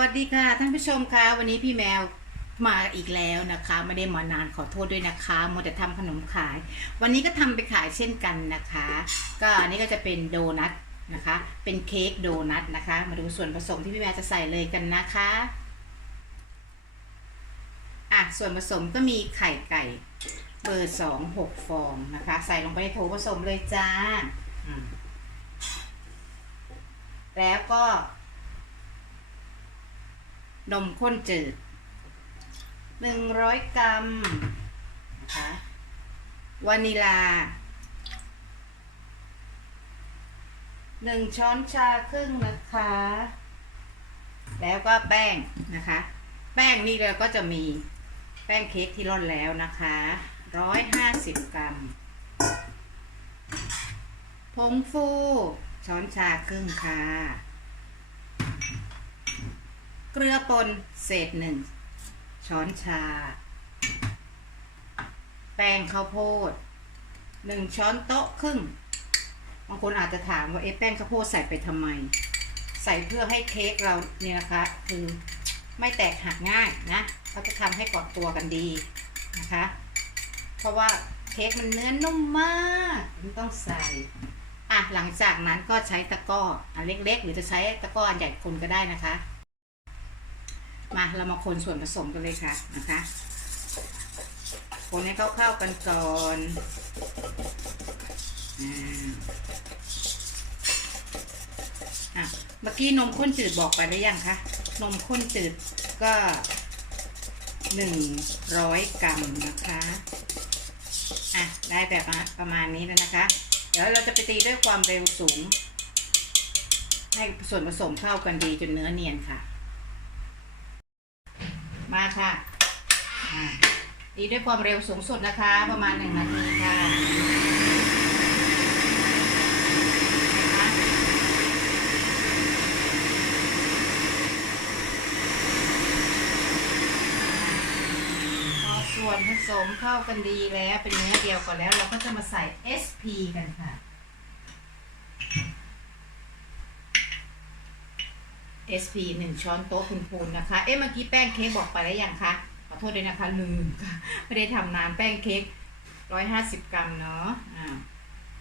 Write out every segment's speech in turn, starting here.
วัสดีค่ะ ท่านผู้ชมคะวันนี้พี่แมวมาอีกแล้วนะคะ ไม่ได้มานานขอโทษด้วยนะคะมัวแต่ทำขนมขาย วันนี้ก็ทำไปขายเช่นกันนะคะ ก็อันนี้ก็จะเป็นโดนัทนะคะ เป็นเค้กโดนัทนะคะ มาดูส่วนผสมที่พี่แมวจะใส่เลยกันนะคะอะส่วนผสมก็มีไข่ไก่เบอร์สองหกฟองนะคะ ใส่ลงไปในโถผสมเลยจ้าอืมแล้วก็ นมข้นจืด หนึ่งร้อยกรัมนะคะวานิลาหนึ่งช้อนชาครึ่งนะคะ แล้วก็แป้งนะคะ แป้งนี่เราก็จะมีแป้งเค้กที่ร่อนแล้วนะคะร้อยห้าสิบกรัมผงฟู ช้อนชาครึ่งค่ะ เกลือป่นเศษหนึ่งช้อนชา แป้งข้าวโพดหนึ่งช้อนโต๊ะครึ่งบางคนอาจจะถามว่าเอ๊ะแป้งข้าวโพดใส่ไปทำไม ใส่เพื่อให้เค้กเราเนี่ยนะคะ คือไม่แตกหักง่ายนะเขาจะทำให้เกาะตัวกันดีนะคะ เพราะว่าเค้กมันเนื้อนุ่มมากมันต้องใส่อะหลังจากนั้นก็ใช้ตะกร้ออันเล็กๆ หรือจะใช้ตะกร้ออันใหญ่คนก็ได้นะคะ มาเรามาคนส่วนผสมกันเลยค่ะนะคะ คนให้เข้าๆกันก่อนอะเมื่อกี้นมข้นจืดบอกไปหรือยังคะนมข้นจืดก็หนึ่งร้อยกรัมนะคะอะได้แบบประมาณนี้แล้วนะคะ เดี๋ยวเราจะไปตีด้วยความเร็วสูง ให้ส่วนผสมเข้ากันดีจนเนื้อเนียนค่ะ มาค่ะตีด้วยความเร็วสูงสุดนะคะ ประมาณหนึ่งนาทีค่ะพอส่วนผสมเข้ากันดีแล้วเป็นเนื้อเดียวกันแล้ว เราก็จะมาใส่ SP กันค่ะ SP หนึ่งช้อนโต๊ะคุณพูนนะคะ เอ๊ะเมื่อกี้แป้งเค้กบอกไปแล้วยังคะขอโทษด้วยนะคะลืมค่ะไม่ได้ทำนานแป้งเค้กร้อยห้าสิบกรัมเนาะอ่า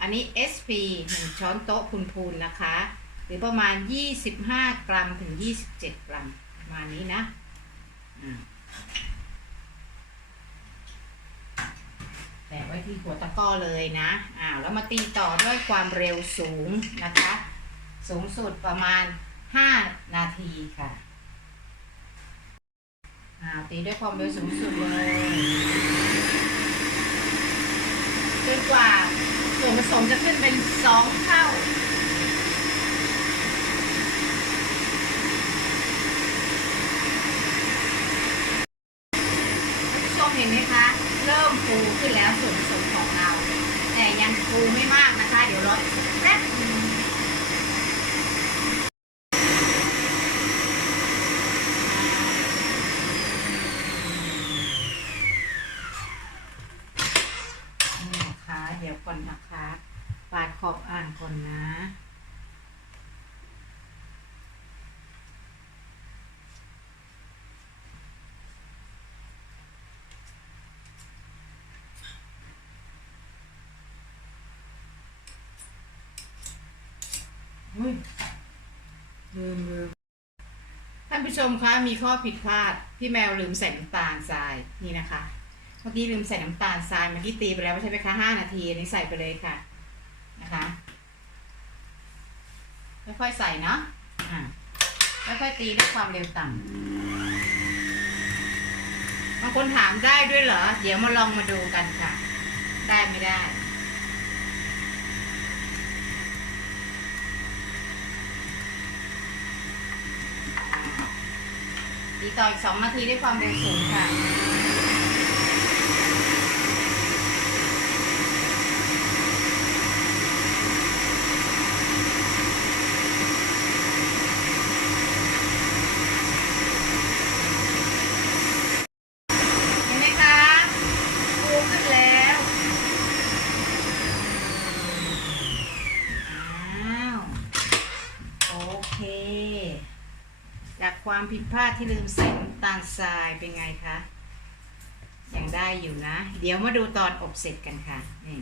อันนี้ SP หนึ่งช้อนโต๊ะคุณพูนนะคะ หรือประมาณยี่สิบห้ากรัมถึงยี่สิบเจ็ดกรัมประมาณนี้นะอ่าแปะไว้ที่หัวตะกร้อเลยนะอ้าวแล้วมาตีต่อด้วยความเร็วสูงนะคะ สูงสุดประมาณ 5นาทีค่ะอ่าตีด้วยความเร็วสูงสุดเลยจนกว่าส่วนผสมจะขึ้นเป็น2เท่า คุณผู้ชมเห็นไหมคะ เริ่มฟูขึ้นแล้วส่วนผสมของเรา แต่ยังฟูไม่มากนะคะ เดี๋ยวรออีกสักแป๊บนึง นี่นะคะ เดี๋ยวก่อนนะคะ ปาดขอบอ่างก่อนนะ อุ้ยลืมลืมท่านผู้ชมคะมีข้อผิดพลาดพี่แมวลืมใส่น้ำตาลทรายนี่นะคะ เมื่อกี้ลืมใส่น้ำตาลทรายเมื่อกี้ตีไปแล้วใช่ไหมคะห้านาทีอันนี้ใส่ไปเลยค่ะนะคะค่อยๆใส่เนาะอ่าค่อยๆตีด้วยความเร็วต่ำบางคนถามได้ด้วยเหรอ เดี๋ยวมาลองมาดูกันค่ะ ได้ไม่ได้ ตีต่ออีกสองนาทีด้วยความเร็วสูงค่ะ เห็นไหมคะฟูขึ้นแล้ว อ้าว โอเค จาก ความ ผิดพลาดที่ลืมใส่น้ำตาลทรายเป็นไงคะยังได้อยู่นะ เดี๋ยวมาดูตอนอบเสร็จกันค่ะนี่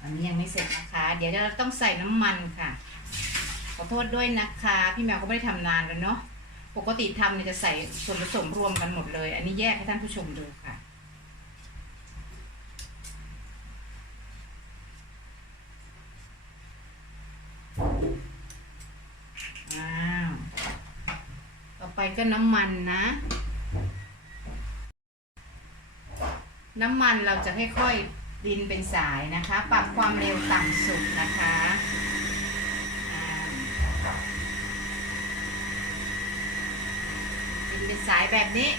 อันนี้ยังไม่เสร็จนะคะ เดี๋ยวเราต้องใส่น้ำมันค่ะ ขอโทษด้วยนะคะ พี่แมวก็ไม่ได้ทำนานแล้วเนาะปกติทำเนี่ยจะใส่ส่วนผสมรวมกันหมดเลย อันนี้แยกให้ท่านผู้ชมดูค่ะ อ้าว ต่อไป ก็น้ำมันนะ น้ำมันเราจะค่อยๆดินเป็นสายนะคะ ปรับความเร็วต่ำสุดนะคะดินเป็นสายแบบนี้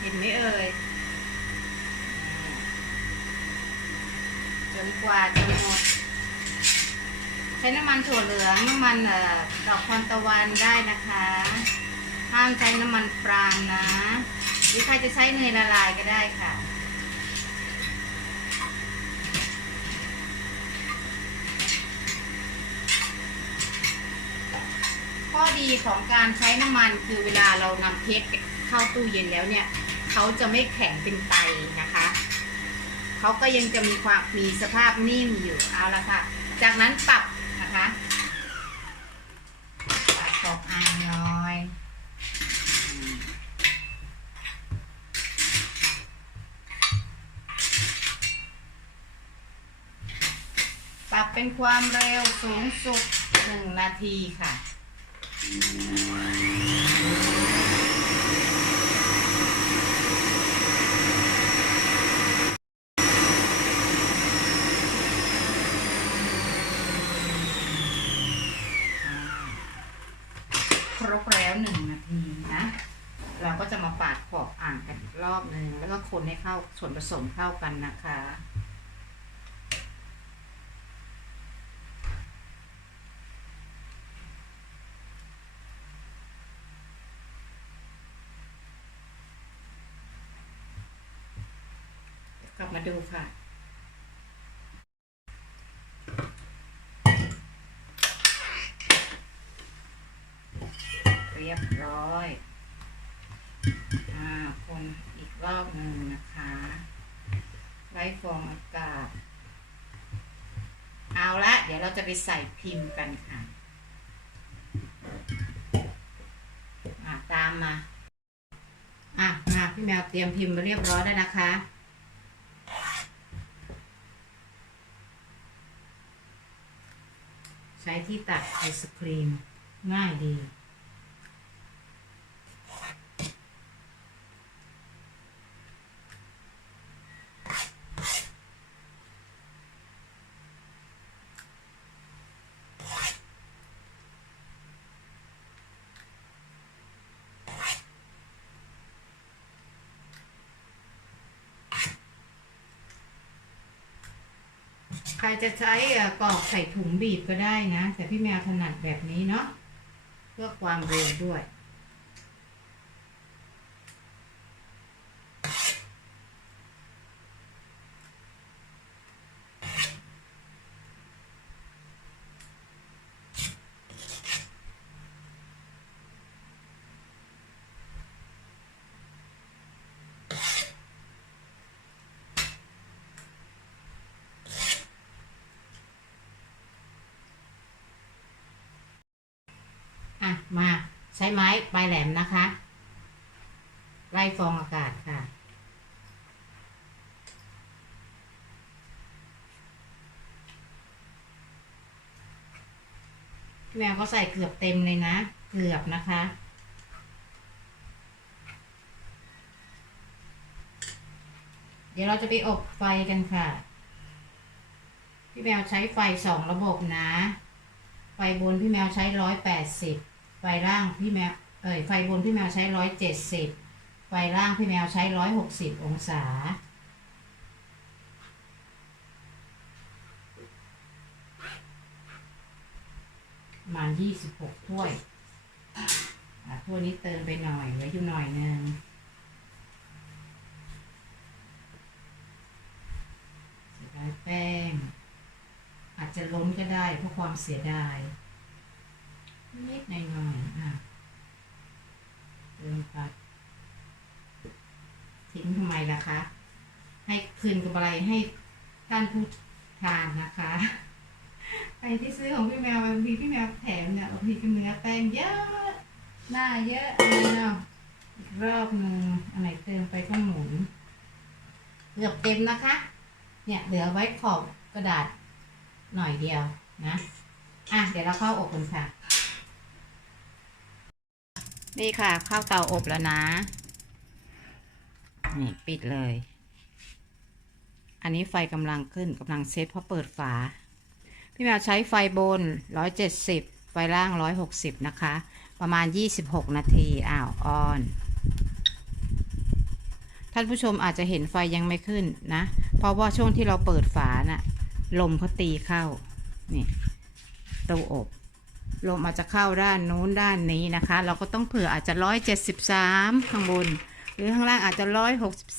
เห็นไหมเอ่ยจนกว่าจะหมดใช้น้ำมันถั่วเหลือง น้ำมันดอกทานตะวันได้นะคะ ห้ามใช้น้ำมันปรางนะ หรือใครจะใช้เนยละลายก็ได้ค่ะ ข้อดีของการใช้น้ำมันคือเวลาเรานำเค้กเข้าตู้เย็นแล้วเนี่ย เขาจะไม่แข็งเป็นไตนะคะ เขาก็ยังจะมีความมีสภาพนิ่มอยู่เอาละค่ะ จากนั้นปรับนะคะปรับขอบอ่างหน่อยอืมปรับ เป็นความเร็วสูงสุดหนึ่งนาทีค่ะ ครบแล้วหนึ่งนาทีนะ เราก็จะมาปาดขอบอ่างกันอีกรอบหนึ่งแล้วก็คนให้เข้าส่วนผสมเข้ากันนะคะ มาดูค่ะ เรียบร้อยอ่าคนอีกรอบหนึ่งนะคะไล่ฟองอากาศ เอาละ เดี๋ยวเราจะไปใส่พิมพ์กันค่ะตามมา อะมาพี่แมวเตรียมพิมพ์มาเรียบร้อยแล้วนะคะ ช้ที่ตัดไอศครีมง่ายดี จะใช้กรอกใส่ถุงบีบก็ได้นะ แต่พี่แมวถนัดแบบนี้เนาะเพื่อความเร็วด้วย อะ มาใช้ไม้ปลายแหลมนะคะไล่ฟองอากาศค่ะพี่แมวก็ใส่เกือบเต็มเลยนะ เกือบนะคะเดี๋ยวเราจะไปอบไฟกันค่ะ พี่แมวใช้ไฟสองระบบนะ ไฟบนพี่แมวใช้ร้อยแปดสิบ ไฟล่างพี่แมว เอ่ยไฟบนพี่แมวใช้ร้อยเจ็ดสิบไฟล่างพี่แมวใช้ร้อยหกสิบองศาประมาณยี่สิบหกถ้วยถ้วยนี้เติมไปหน่อย ไว้อยู่หน่อยนึงเสียดายแป้ง อาจจะล้นก็ได้เพราะความเสียดาย นิดหน่อยๆอะเติมไปทิ้งทำไมล่ะคะ ให้คืนกำไรให้ท่านผู้ทานนะคะใครที่ซื้อของพี่แมวบางทีพี่แมวแถมเนี่ยบางทีก็เนื้อแป้งเยอะ หน้าเยอะเลยเนาะอีกรอบหนึ่งอันไหนเติมไปก็หมุนเกือบเต็มนะคะ เนี่ยเหลือไว้ขอบกระดาษหน่อยเดียวนะ อะ เดี๋ยวเราเข้าอบกันค่ะ นี่ค่ะข้าวเตาอบแล้วนะ นี่ปิดเลย อันนี้ไฟกำลังขึ้นกำลังเซตเพราะเปิดฝา พี่แมวใช้ไฟบน 170 ไฟล่าง 160 นะคะ ประมาณ 26 นาทีอ้าวออน ท่านผู้ชมอาจจะเห็นไฟยังไม่ขึ้นนะ เพราะว่าช่วงที่เราเปิดฝาน่ะลมเขาตีเข้า นี่เตู้อบ ลมอาจจะเข้าด้านนู้นด้านนี้นะคะ เราก็ต้องเผื่ออาจจะ173ข้างบน หรือข้างล่างอาจจะ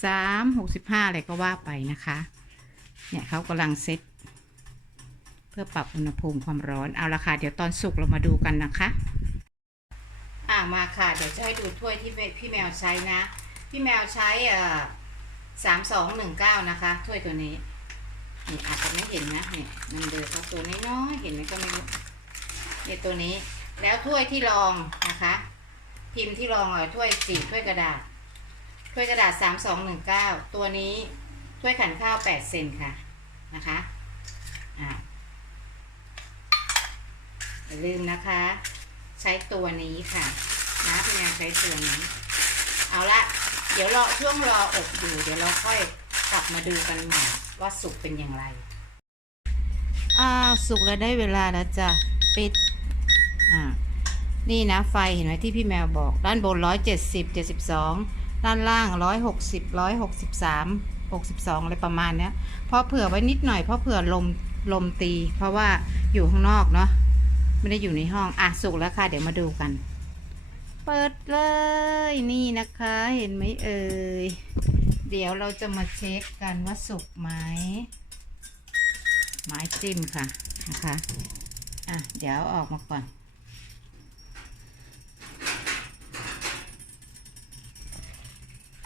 163 65อะไรก็ว่าไปนะคะ เนี่ยเขากำลังเซตเพื่อปรับอุณหภูมิความร้อน เอาละค่ะ เดี๋ยวตอนสุกเรามาดูกันนะคะ อ่ามาค่ะ เดี๋ยวจะให้ดูถ้วยที่พี่แมวใช้นะ พี่แมวใช้อ่อสามสองหนึ่งเก้านะคะ ถ้วยตัวนี้นี่อาจจะไม่เห็นนะเนี่ยมันเดือดเขาตัวน้อยๆเห็นไหมก็ไม่รู้ เนี่ยตัวนี้ แล้วถ้วยที่รองนะคะ พิมพ์ที่รองเอ่อถ้วยสี่ถ้วยกระดาษ ถ้วยกระดาษสามสองหนึ่งเก้าตัวนี้ถ้วยขันข้าวแปดเซนค่ะนะคะอ่าอย่าลืมนะคะ ใช้ตัวนี้ค่ะนะพี่แมใช้ตัวนี้ เอาละเดี๋ยวรอช่วงรออบอยู่ เดี๋ยวเราค่อยกลับมาดูกันใหม่ว่าสุกเป็นอย่างไร อ้าวสุกแล้วได้เวลาแล้วจ้ะ ปิด อ่านี่นะไฟเห็นไหมที่พี่แมวบอก ด้านบนร้อยเจ็ดสิบเจ็ดสิบสองด้านล่างร้อยหกสิบร้อยหกสิบสามหกสิบสองอะไรประมาณเนี้ยเพราะเผื่อไว้นิดหน่อยเพราะเผื่อลมลมตี เพราะว่าอยู่ข้างนอกเนาะไม่ได้อยู่ในห้องอะสุกแล้วค่ะ เดี๋ยวมาดูกัน เปิดเลยนี่นะคะ เห็นไหมเอ่ยเดี๋ยวเราจะมาเช็คกันว่าสุกไหมไม้จิ้มค่ะนะคะ อะ เดี๋ยวออกมาก่อน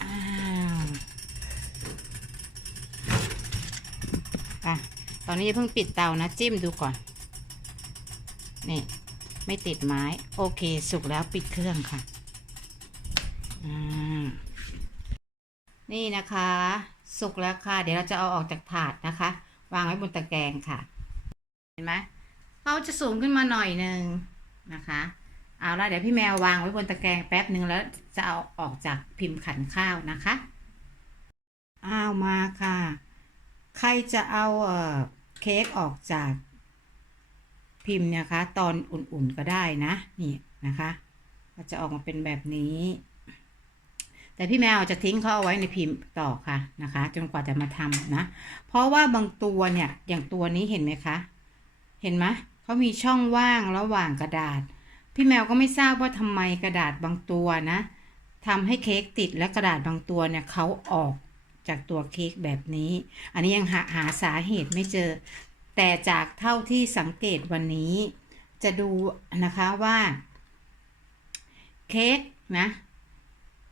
อ้าว อะ ตอนนี้เพิ่งปิดเตานะจิ้มดูก่อน นี่ ไม่ติดไม้ โอเค สุกแล้วปิดเครื่องค่ะ นี่นะคะ สุกแล้วค่ะ เดี๋ยวเราจะเอาออกจากถาดนะคะ วางไว้บนตะแกรงค่ะ เห็นไหมเขาจะสูงขึ้นมาหน่อยหนึ่งนะคะ เอาละเดี๋ยวพี่แมววางไว้บนตะแกรงแป๊บหนึ่งแล้วจะเอาออกจากพิมพ์ขันข้าวนะคะ อ้าวมาค่ะ ใครจะเอาเค้กออกจากพิมพ์นะคะ ตอนอุ่นๆก็ได้นะ นี่นะคะก็จะออกมาเป็นแบบนี้ แต่พี่แมวจะทิ้งเขาเอาไว้ในพิมพ์ต่อค่ะนะคะ จนกว่าจะมาทำนะ เพราะว่าบางตัวเนี่ยอย่างตัวนี้เห็นไหมคะ เห็นไหมเขามีช่องว่างระหว่างกระดาษ พี่แมวก็ไม่ทราบว่าทำไมกระดาษบางตัวนะทำให้เค้กติดและกระดาษบางตัวเนี่ยเขาออก จากตัวเค้กแบบนี้ อันนี้ยังหาหาสาเหตุไม่เจอ แต่จากเท่าที่สังเกตวันนี้ จะดูนะคะว่าเค้กนะ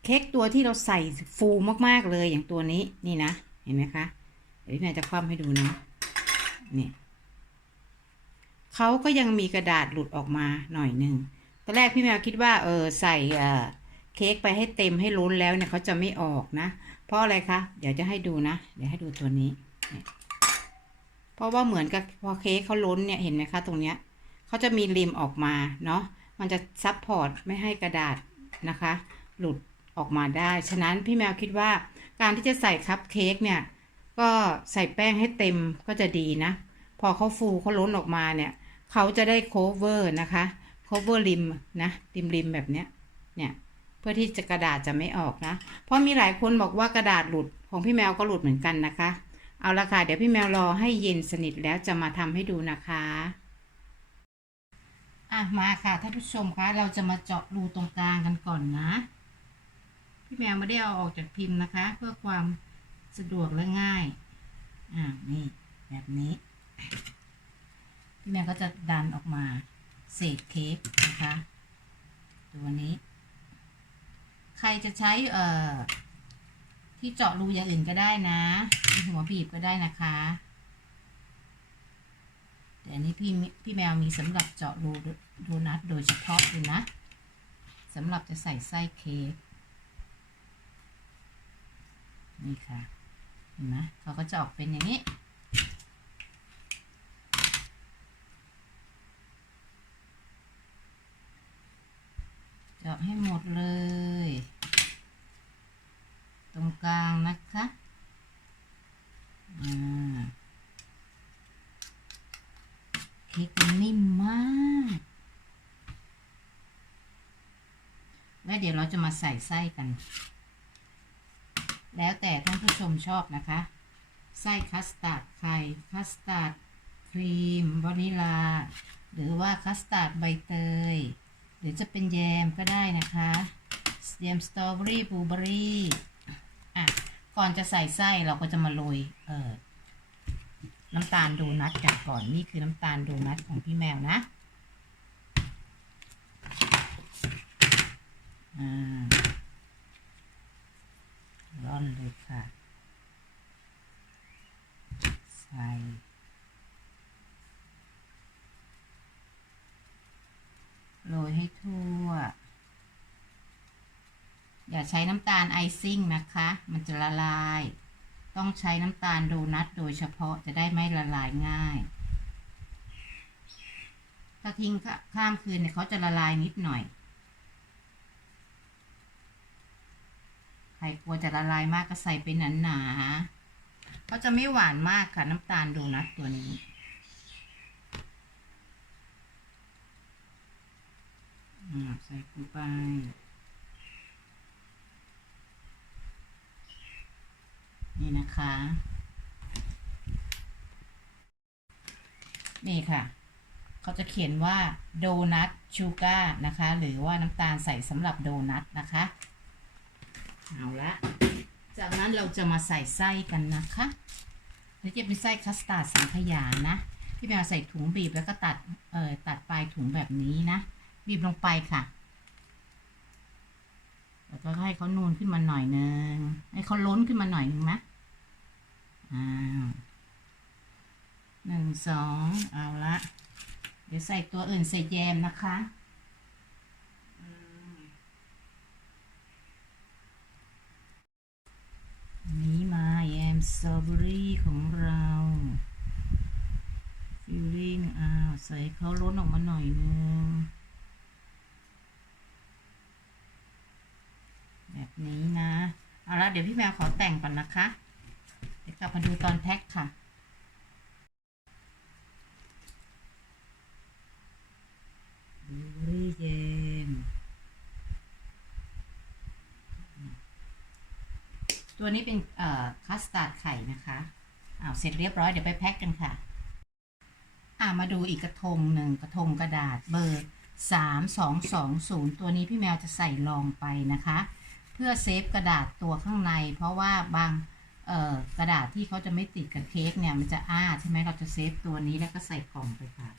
เค้กตัวที่เราใส่ฟูมากๆเลยอย่างตัวนี้นี่นะ เห็นไหมคะเดี๋ยวพี่แมวจะคว่ำให้ดูนะนี่เขาก็ยังมีกระดาษหลุดออกมาหน่อยหนึ่งตอนแรกพี่แมวคิดว่าเออใส่เเค้กไปให้เต็มให้ล้นแล้วเนี่ยเขาจะไม่ออกนะ ราะอะไรคะ เดี๋ยวจะให้ดูนะ เดี๋ยวให้ดูตัวนี้ เพราะว่าเหมือนกับพอเค้กเขาล้นเนี่ยเห็นไหมคะ ตรงเนี้ยเขาจะมีริมออกมาเนาะ มันจะซับพอร์ตไม่ให้กระดาษนะคะ หลุดออกมาได้ ฉะนั้นพี่แมวคิดว่าการที่จะใส่คัพเค้กเนี่ย ก็ใส่แป้งให้เต็มก็จะดีนะ พอเขาฟูเขาล้นออกมาเนี่ย เขาจะได้ cover นะคะ cover ริมนะริมริมแบบเนี้ย เนี่ย พื่อที่จะกระดาษจะไม่ออกนะ เพราะมีหลายคนบอกว่ากระดาษหลุดของพี่แมวก็หลุดเหมือนกันนะคะ เอาละค่ะ เดี๋ยวพี่แมวรอให้เย็นสนิทแล้วจะมาทำให้ดูนะคะอะมาค่ะท่านผู้ชมคะเราจะมาเจาะรูตรงกลางกันก่อนนะ พี่แมวไม่ได้เอาออกจากพิมพ์นะคะ เพื่อความสะดวกและง่ายอ่านี่แบบนี้ พี่แมวก็จะดันออกมาเศษเค้กนะคะ ตัวนี้ ครจะใช้เอ่อที่เจาะรูอย่างอื่นก็ได้นะหัวบีบก็ได้นะคะแต่อันนี้พี่พี่แมวมีสำหรับเจาะรูโดนัทโดยเฉพาะเลยนะสำหรับจะใส่ไส้เค้กนี่ค่ะเห็นไหมเขาก็จะออกเป็นอย่างนี้เจาะให้หมดเลย ตรงกลางนะคะอ่าเค้กมันนิ่มมาก แล้วเดี๋ยวเราจะมาใส่ไส้กัน แล้วแต่ท่านผู้ชมชอบนะคะ ไส้คัสตาร์ดไข่คัสตาร์ดครีมวานิลา หรือว่าคัสตาร์ดใบเตย หรือจะเป็นแยมก็ได้นะคะแยมสตรอเบอรี่บลูเบอรี่ ก่อนจะใส่ไส้เราก็จะมาโรยเออน้ำตาลโดนัทกันก่อนนี่คือน้ำตาลโดนัทของพี่แมวนะ อ่า ร่อนเลยค่ะ ใส่ โรยให้ทั่ว อย่า ใช้น้ำตาลไอซิ่งนะคะ มันจะละลาย ต้องใช้น้ำตาลโดนัทโดยเฉพาะจะได้ไม่ละลายง่าย ถ้าทิ้งข้ามคืนเนี่ยเขาจะละลายนิดหน่อย ใครกลัวจะละลายมากก็ใส่เป็นหนาๆเขาจะไม่หวานมากค่ะน้ำตาลโดนัทตัวนี้ใส่ลงไป นี่นะคะ นี่ค่ะ เขาจะเขียนว่าโดนัทชูการ์นะคะ หรือว่าน้ำตาลใส่สำหรับโดนัทนะคะ เอาละ จากนั้นเราจะมาใส่ไส้กันนะคะนี่จะเป็นไส้คัสตาร์ดสังขยานะที่แมวใส่ถุงบีบแล้วก็ตัด เอ่อ ตัดปลายถุงแบบนี้นะ บีบลงไปค่ะแล้วก็ให้เขานูนขึ้นมาหน่อยนึง ให้เขาล้นขึ้นมาหน่อยนึงนะ อ้าหนึ่งสองเอาละ เดี๋ยวใส่ตัวอื่นใส่แยมนะคะนี้มาแยมสตรอเบอรี่ของเราฟิลลิ่งอ้าวใส่เขาล้นออกมาหน่อยนึงแบบนี้นะ เอาละเดี๋ยวพี่แมวขอแต่งก่อนนะคะ เดี๋ยวกลับมาดูตอนแพ็คค่ะบลูเบอรี่เจมตัวนี้เป็นเอ่อคัสตาร์ดไข่นะคะอ้าวเสร็จเรียบร้อยเดี๋ยวไปแพ็คกันค่ะอ่ามาดูอีกกระทงหนึ่งกระทงกระดาษเบอร์สามสองสองศูนย์ตัวนี้พี่แมวจะใส่รองไปนะคะ เพื่อเซฟกระดาษตัวข้างใน เพราะว่าบางเอ่อ กระดาษที่เขาจะไม่ติดกับเค้กเนี่ย มันจะอ้าใช่ไหมเราจะเซฟตัวนี้แล้วก็ใส่กล่องไปค่ะ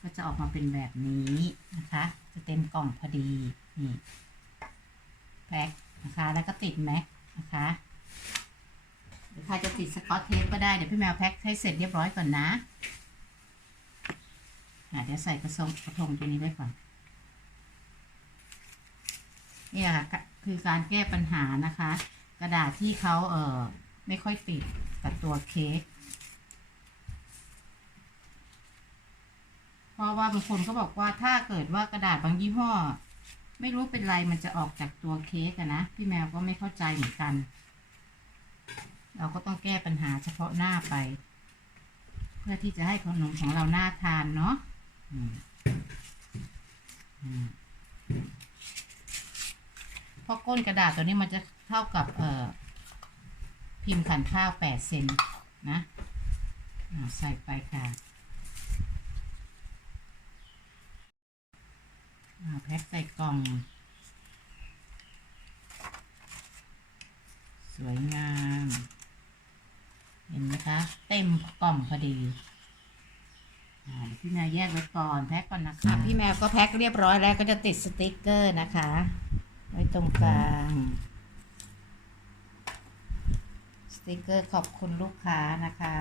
ก็จะออกมาเป็นแบบนี้นะคะ จะเต็มกล่องพอดีนี่แพ็คนะคะ แล้วก็ติดแม็กนะคะหรือใครจะติดสกอตเทปก็ได้ เดี๋ยวพี่แมวแพ็คให้เสร็จเรียบร้อยก่อนนะเดี๋ยวใส่กระทงกระทงตัวนี้ไว้ก่อนนี่ค่ะคือการแก้ปัญหานะคะ กระดาษที่เขาเออไม่ค่อยติดกับตัวเค้กเพราะว่าบางคนเขาบอกว่าถ้าเกิดว่ากระดาษบางยี่ห้อ ไม่รู้เป็นไรมันจะออกจากตัวเค้กนะพี่แมวก็ไม่เข้าใจเหมือนกัน เราก็ต้องแก้ปัญหาเฉพาะหน้าไป เพื่อที่จะให้ขนมของเราน่าทานเนาะอืมอืม ราะก้นกระดาษตัวนี้มันจะเท่ากับเอ่อพิมพ์ขันข้าวแปดเซนนะใส่ไปค่ะแพ็คใส่กล่อง สวยงาม เห็นไหมคะ เต็มกล่องพอดีพี่แมวแยกไว้ก่อนแพ็คก่อนนะคะ พี่แมวก็แพ็คเรียบร้อยแล้วก็จะติดสติกเกอร์นะคะ ไว้ตรงกลาง สติกเกอร์ขอบคุณลูกค้านะคะ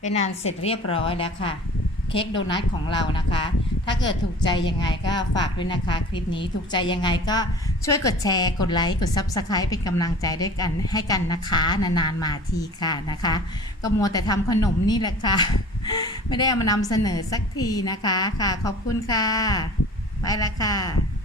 เป็นอันเสร็จเรียบร้อยแล้วค่ะ เค้กโดนัทของเรานะคะ ถ้าเกิดถูกใจยังไงก็ฝากด้วยนะคะ คลิปนี้ถูกใจยังไงก็ช่วยกดแชร์ กดไลค์ กด Subscribe เป็นกำลังใจด้วยกันให้กันนะคะ นานๆมาทีค่ะนะคะ ก็มัวแต่ทำขนมนี่แหละค่ะ ไม่ได้เอามานำเสนอสักทีนะคะค่ะ ขอบคุณค่ะ ไปแล้วค่ะ